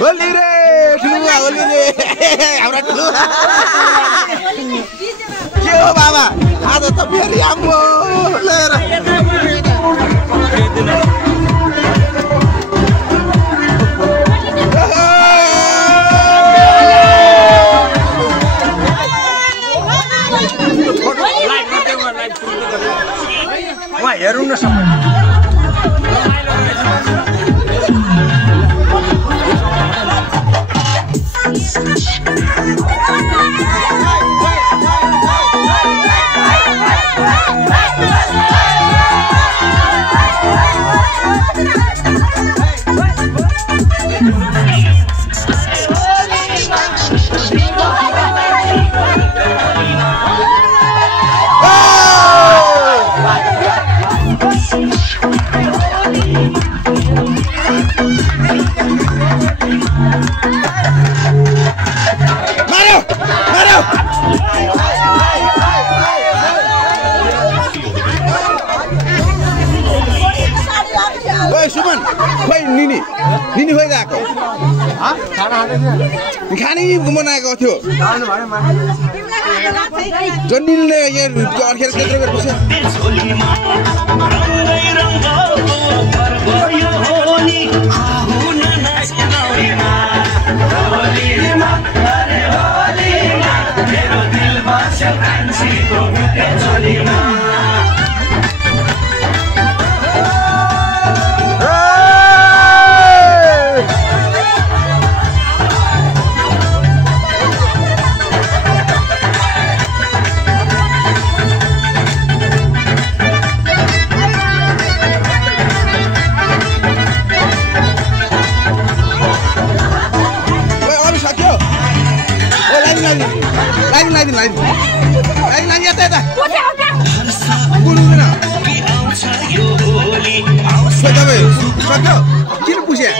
होली रे ठुलुवा होली रे हमरा ठुलुवा के हो बाबा आज त फेरि आम्बो लिएर हेरौँ न सबै सुमन खोइ निनी खोइ गएको खाने बनाएको थियो जन्नीले यहाँ अर्खेर त्यत्रो बेर बस्यो लाइन यता यता बुढ्दैन तपाईँ सक्यो किन पुस्या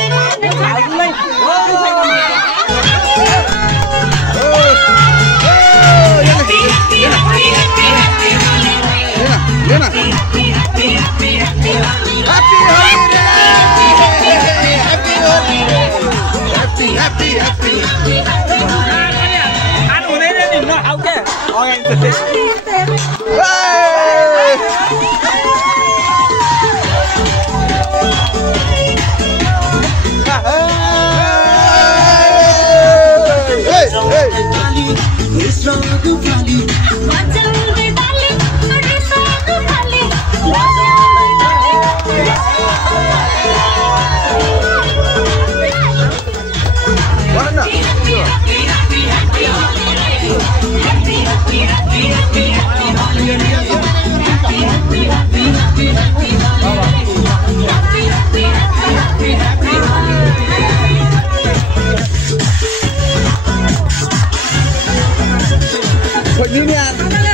Ini